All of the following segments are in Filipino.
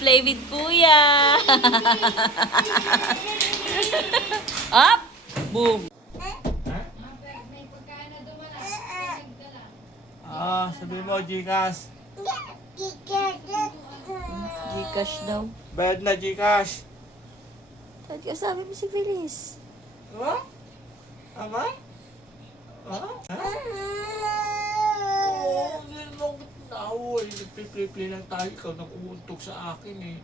play with Kuya. Up! Boom! Sabi mo, Gcash. Gcash daw. Bayad na, Gcash. Kahit kasabi mo si Feliz. What? Ama? Ha? Oo, nagpe-play lang tayo. Ikaw nag-uuntok sa akin eh.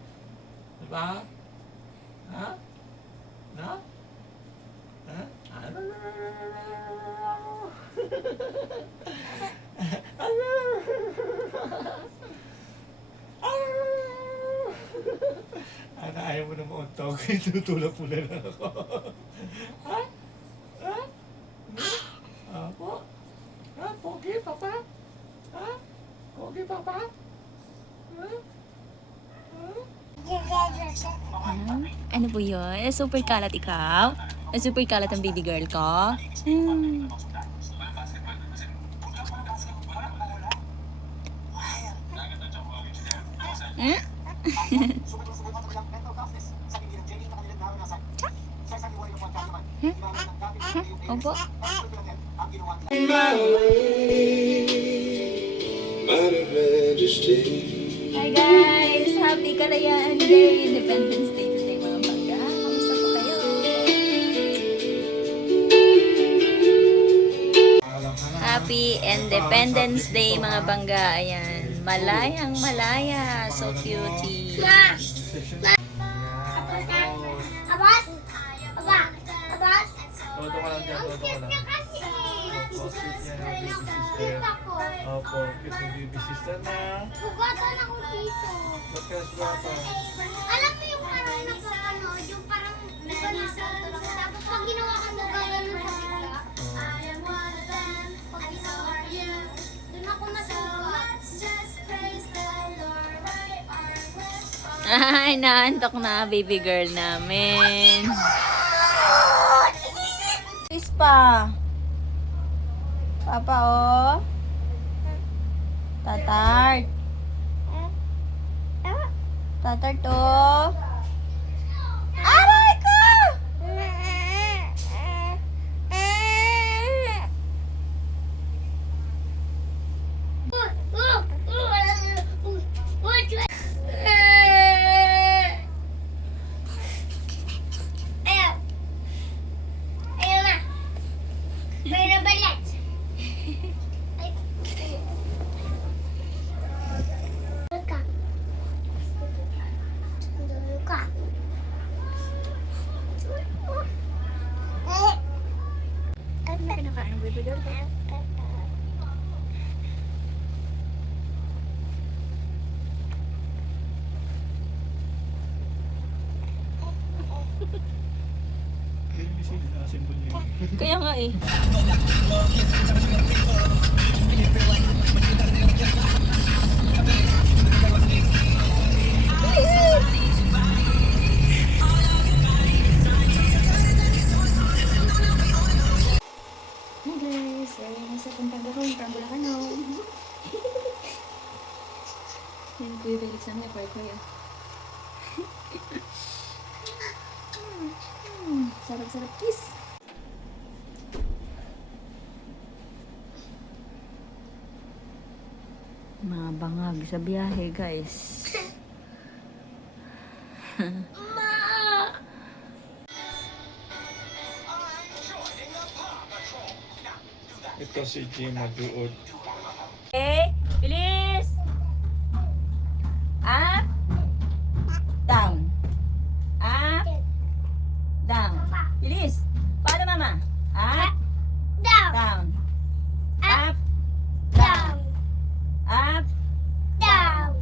Diba? Ha? Na? Ha? Ano, ayaw mo na mauntok. Tutulak mo na lang ako. Ha? Ha? Apo? Ha? Pogi, papa? Ha? Pogi, papa? Ha? Ano po yun? Super kalat ikaw? Super kalat ang baby girl ko? Hmm. Hmm? Opo. Hi guys! Happy Kalayaan Day! Independence Day today mga bangga. Kamusta po kayo? Happy Independence Day mga bangga. Ayan. Malayang malaya. So cutie. Abas? Aba? Abas? Toto ka lang dyan, Ang toto ka cute lang. niya kasi. Opo, cute niya na baby sister. Kita ko. Opo, cute ni baby sister na. Bugatan ako dito. Ba't ka nasugata? Alam mo yung parang nagkakano, yung parang di ba nagkakano lang. Tapos pag ginawa ka na gano'n sa bigla, pag ginawa doon ako nasugat. Ay, naantok na baby girl namin. Kiss pa. Papa, oh. Tatart. Tatart, oh. Aray ko! Ayaw. Ayaw na. Pero balat. Ay. Luka. Luka. Ano na kinakain ng baby girl? Baby sister, symbol niya. Kaya nga eh. Hi guys! Nasa puntang gawin from Bulacan. Yan, Kuya Felix namin, kuya. Sarap-sarap kiss! Mga bangag sa biyahe, guys. Ito si Jim Maduod. Okay, bilis! Up, down. Up, down. Bilis! Paano, mama? Up, Down. down. Up, Down. up, Down.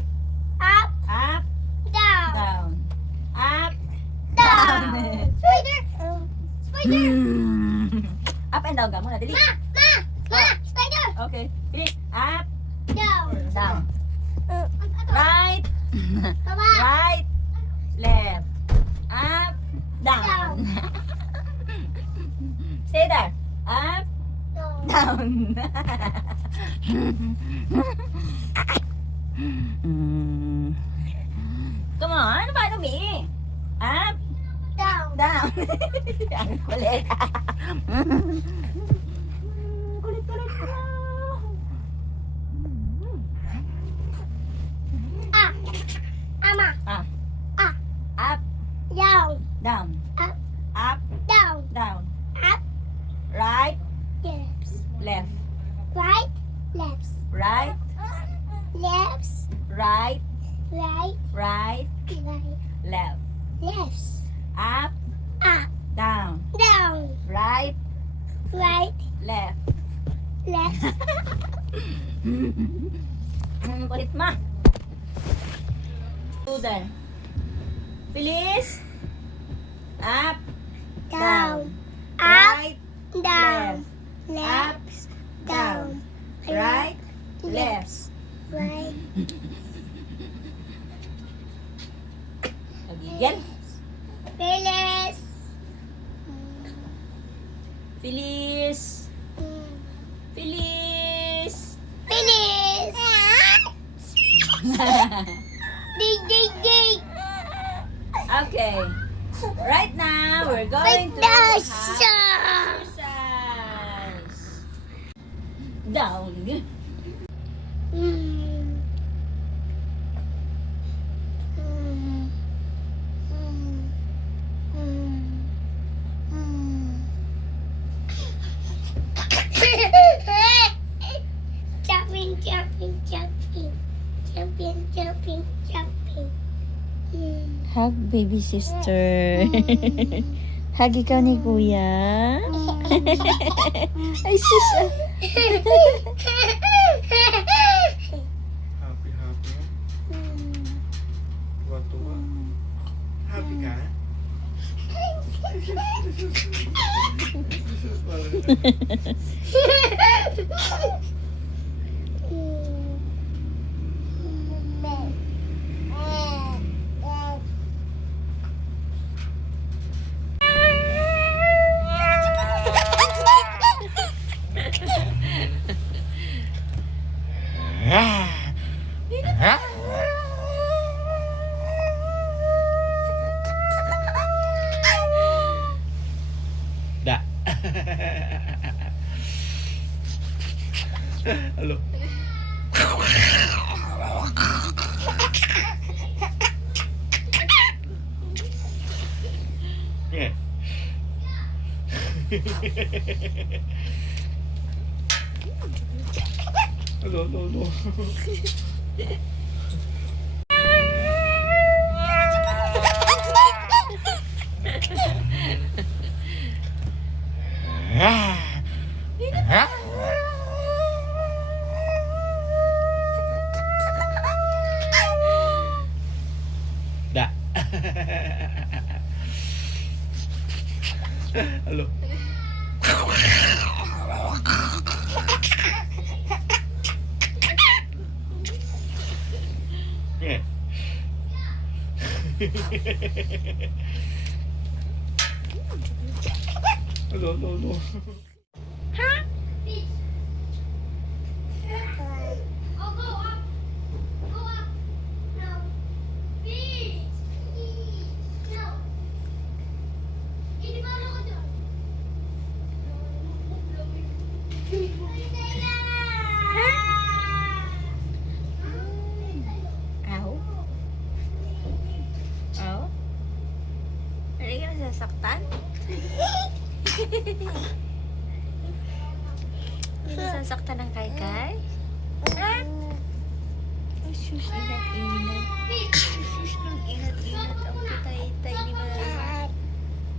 Up. up, Down. down. Up, Down. Spider. Spider. Up and down ka muna, dali. Ma. Spider. Okay, bilis. Up, Down. down. Ano? Right, Baba. right, left. Up, down. Stay there. Up, Down. down. Come on, paano, B? Up, Down. down. Ang kulit. Kulit-kulit ko. Ah. Ama. Ah. Ah. Up, Down. down. Up. Up, Down. down. Up. Right, Left. left. Right. Left. Right, Left. right, Right. right, Right. left. Left. Up, Up. down. Down. Right, Right. left. Left. Kulit ma. There. Bilis. Up, Down. Up. right, Down. Up, Left. Down. right, left. Right. Pagigil. Bilis. Bilis. Bilis. Bilis. Dig, dig, dig. Okay. Right now, we're going to have Exercise. exercise. Down. Mm. Jumping, jumping, jumping. Jumping, jumping, jumping. Hug, baby sister. Hug ikaw ni kuya. Ay, sus. Happy, happy. Tuwa-tuwa. Happy ka? Da. Halo. Yeah. Halo, halo, halo. Da. Halo. Yeah. Halo, halo, halo. Oh, go up. Go up. No. Please. No. Hindi ba ako doon? Ow. Ow. Hindi ka nasasaktan? Hindi nasasaktan ng kay-kay? Ah? Ay, sus, inat-inat. Sus, nang inat-inat. Ang pitay-tay ni Mama.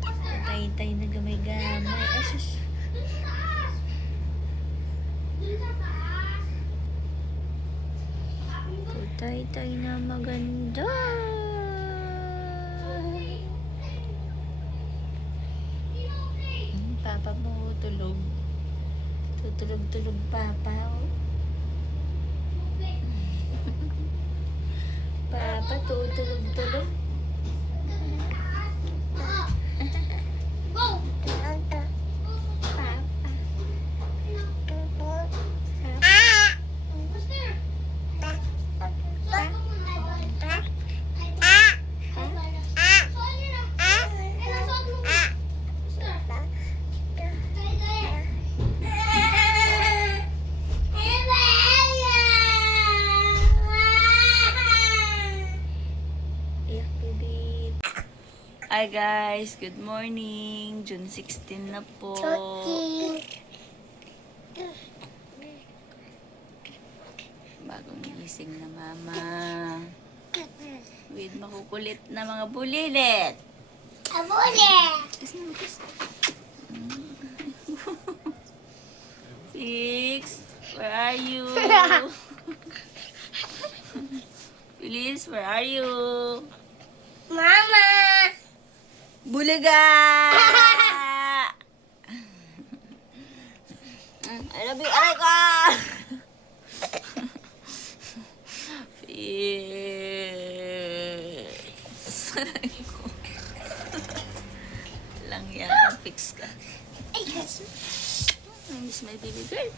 Pitay-tay na gamay-gamay. Ay, sus. Pitay-tay na maganda. Papa mo tulog. Tutulog-tulog papa. Oh. Papa tutulog-tulog. Go. Papa. What's there? Hi guys, good morning. June 16 na po. Choking. Bagong gising na mama. With makukulit na mga bulilit. Abule. Kiss na, kiss. Fix, where are you? Feliz, where are you? Mama. Bulaga! I love you, aray ko! Fix. Aray ko. Lang yan, fix ka. Ay, gosh. I miss my baby girl.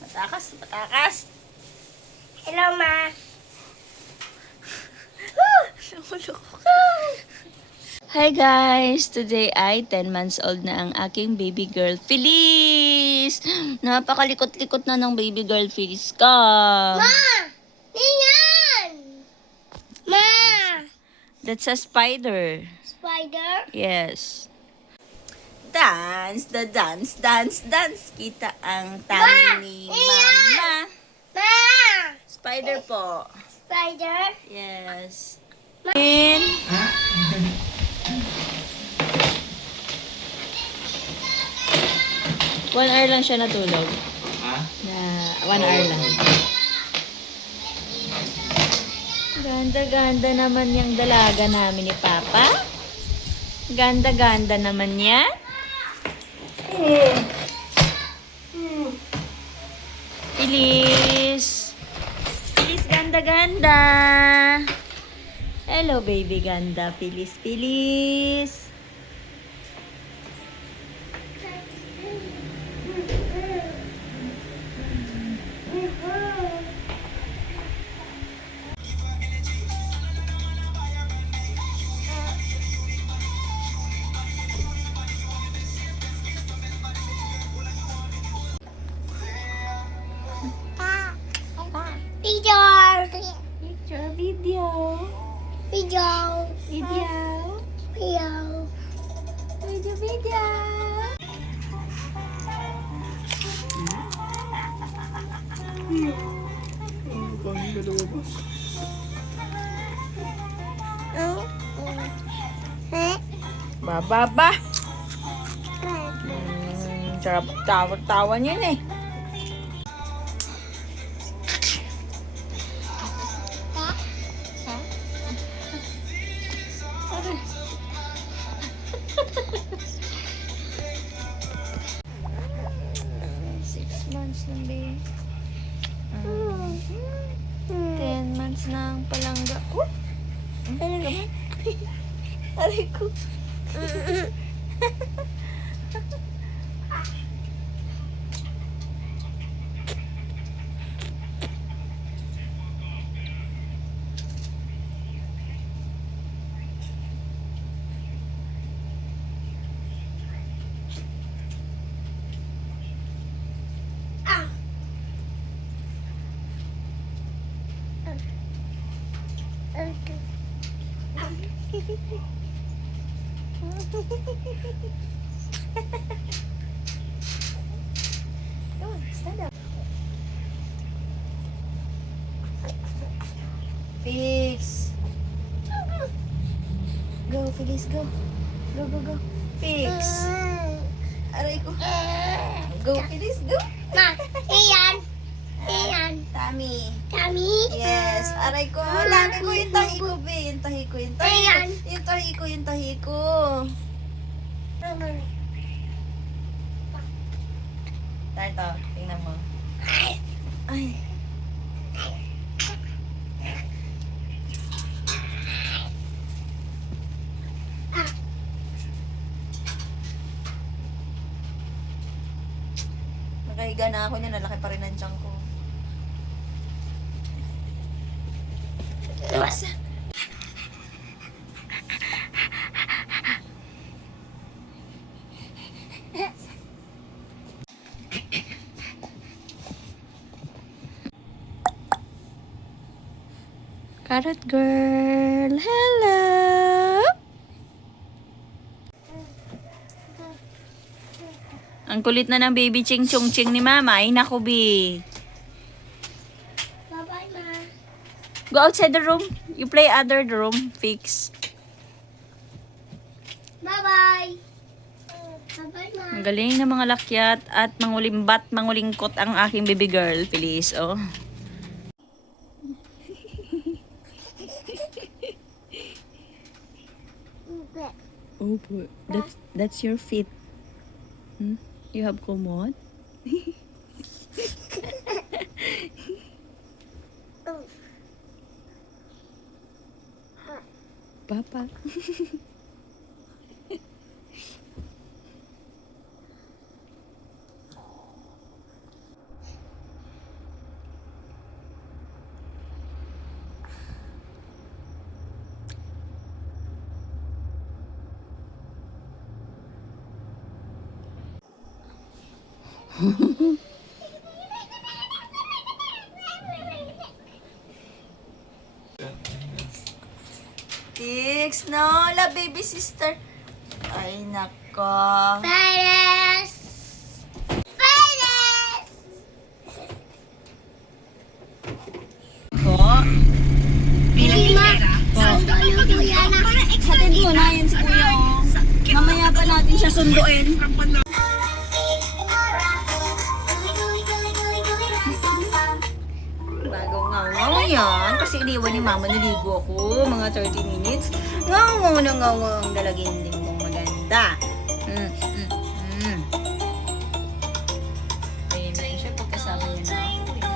Matakas, matakas. Hello, Ma. Hi guys! Today ay 10 months old na ang aking baby girl, Feliz! Napakalikot-likot na ng baby girl, Feliz ka. Ma! Tingnan! Ma! That's a spider. Spider? Yes. Dance, the dance, dance, dance. Kita ang tani ni Mama. Ma! Spider po. Spider? Yes. In. One hour lang siya natulog. Ha? Na 1 hour lang. Ganda-ganda naman yung dalaga namin ni Papa. Ganda-ganda naman yan. Feliz. Feliz, ganda-ganda. Hello, baby ganda. Feliz, Feliz. Picture! Picture, video. Video! Video. Video! Video, video. Pangin ka lumabas. Bababa. Sarap tawa-tawa niyan eh. Ng baby. 10 months na ang palangga. Oh! Ang palangga ba? Aray ko. Come on, stand up. Fix. Go, Feliz, go. Go, go, go. Fix. Aray ko. Go, Feliz, go. Ma! Iyan! Iyan! Tami. Kami? Yes, aray ko. Lagi ko yung tahi ko, be. Yung tahi ko, yung tahi ko. Ayan. Yung tahi ko, yung tahi ko. Tayo, tingnan mo. Ay. Nakahiga na ako niya, nalaki pa rin ang tiyan ko. Basta. Carrot girl, hello! Ang kulit na ng baby Ching Chong Ching ni Mama. Ay, naku, B. Bye-bye, ma. Go outside the room. You play other room. Fix. Bye-bye. Bye-bye, ma. Ang galing ng mga lakyat at mangulimbat, mangulingkot ang aking baby girl. Please, oh. Oh, that's your feet. You have kumot? Papa. Tix, no, la baby sister. Ay, nako. Paris! Paris! Po. Lima. Sundo yung kuya na. Hatid mo na yan si Kuya. Mamaya pa natin siya sunduin. Bago ngaw yan. Kasi iniwan ni Mama, naligo ako. Mga 30 minutes. Ngaw na ngaw ang dalaginding mong maganda. Ayun na siya pagkasama niya na ako eh.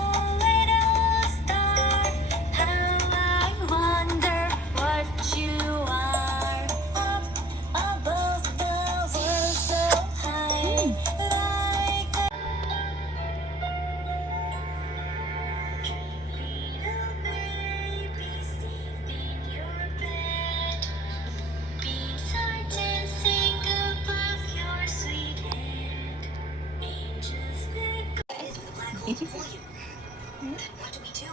What do we do?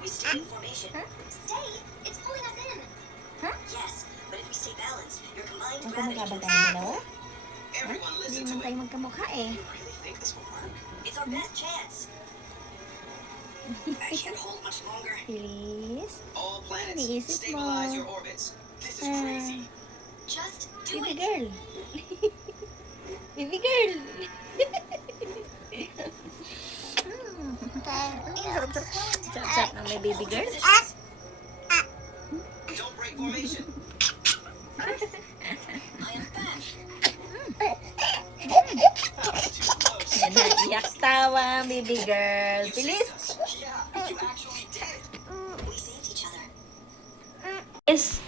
We stay in formation. Stay? It's pulling us in. Huh? Yes, but if we stay balanced, your combined Ang gravity kumagabal can tayo dalawa? Everyone Hindi listen naman to tayo it. magkamukha eh. You really think this will work? It's our best chance. I can't hold much longer. Please. All planets, Iniisip mo. stabilize your orbits. This is crazy. Just do Baby it. girl. Baby girl. Chap-chap ng may baby girl. Don't break formation. I am back. Too close. Yan na, iyak tawa, baby girl. Bilis. Yeah, you actually did. We saved each other. Yes.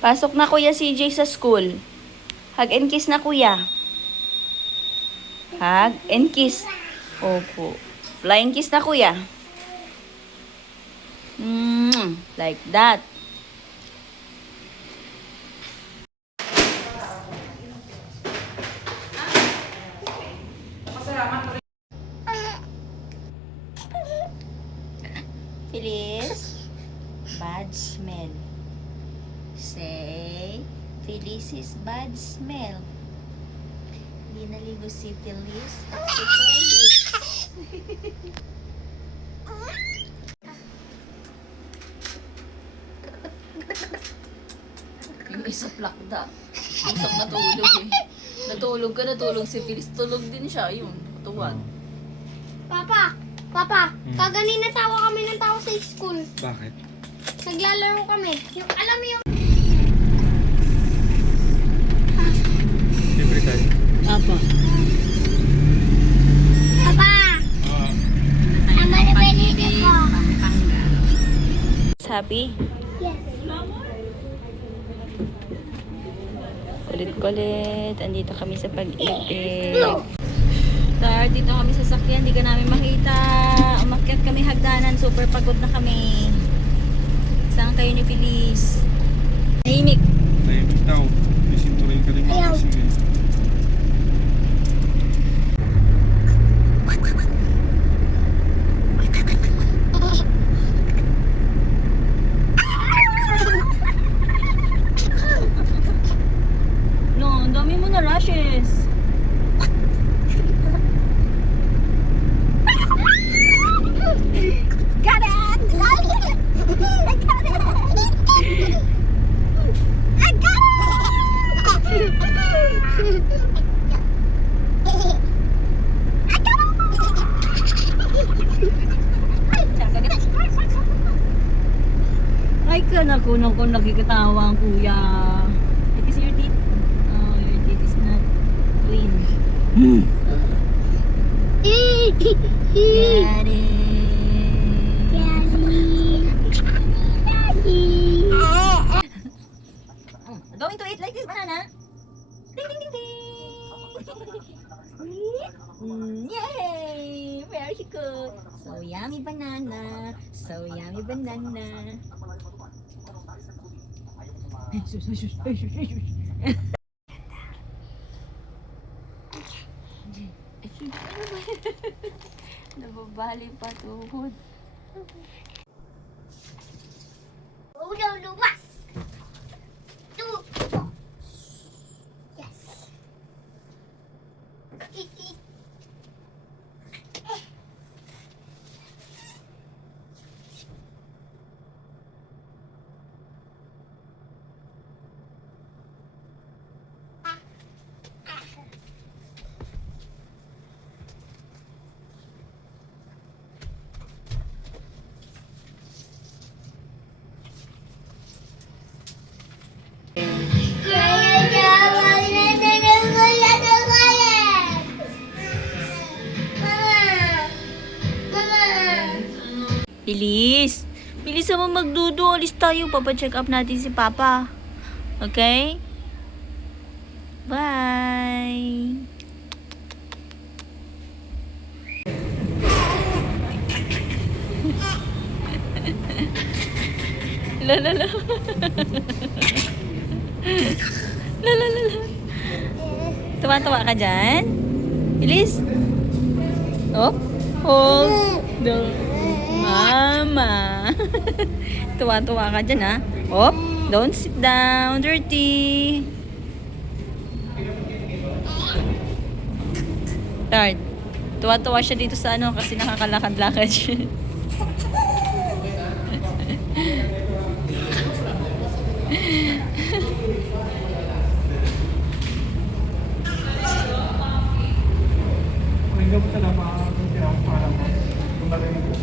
Pasok na Kuya CJ sa school. Hug and kiss na Kuya. Hug and kiss. Opo. Flying kiss na Kuya. Like that. Feliz. Bad smell. Say, Feliz' bad smell. Hindi naligo si Feliz at si Felix. Yung isa plakda. Isang natulog eh. Natulog si Feliz. Tulog din siya. Yun, tuwan. Papa! Papa! Kaganina tawa kami ng tawa sa school. Bakit? Naglalaro kami. Yung, alam mo yung... Libre tayo. Apa? Papa! Sama na ba nito ko? Happy? Yes. Kulit-kulit. Andito kami sa pag-ibig. Dar, dito kami sa sakyan. Hindi ka namin makita. Umakyat kami hagdanan. Super pagod na kami. Saan kayo ni Feliz? Tahimik. Tahimik daw. May sinturin ka rin Ayaw. Sige. No, ang dami mo na rashes. kung nakikitawa ang kuya. It is your teeth. Oh, your teeth is not clean. Get it. Going to eat like this banana. Ding ding ding ding. Yay! Very good. So yummy banana. So yummy banana. Ay, sus, ay, sus, ay, sus, ay, sus. Nababali pa tuhod. Ulo luwas. Yes. Bilis. Bilis naman magdudu. Alis tayo. Papacheck up natin si Papa. Okay? Bye. La la la. La la la la. Tuwa-tuwa ka dyan? Bilis. Oh. Hold. No. Mama. Tuwa-tuwa ka dyan, ha? Oh. Don't sit down. Dirty. Tard. Tuwa-tuwa siya dito sa ano kasi nakakalakad-lakad siya. Hindi mo talaga makakakita ang parang gumaling ko.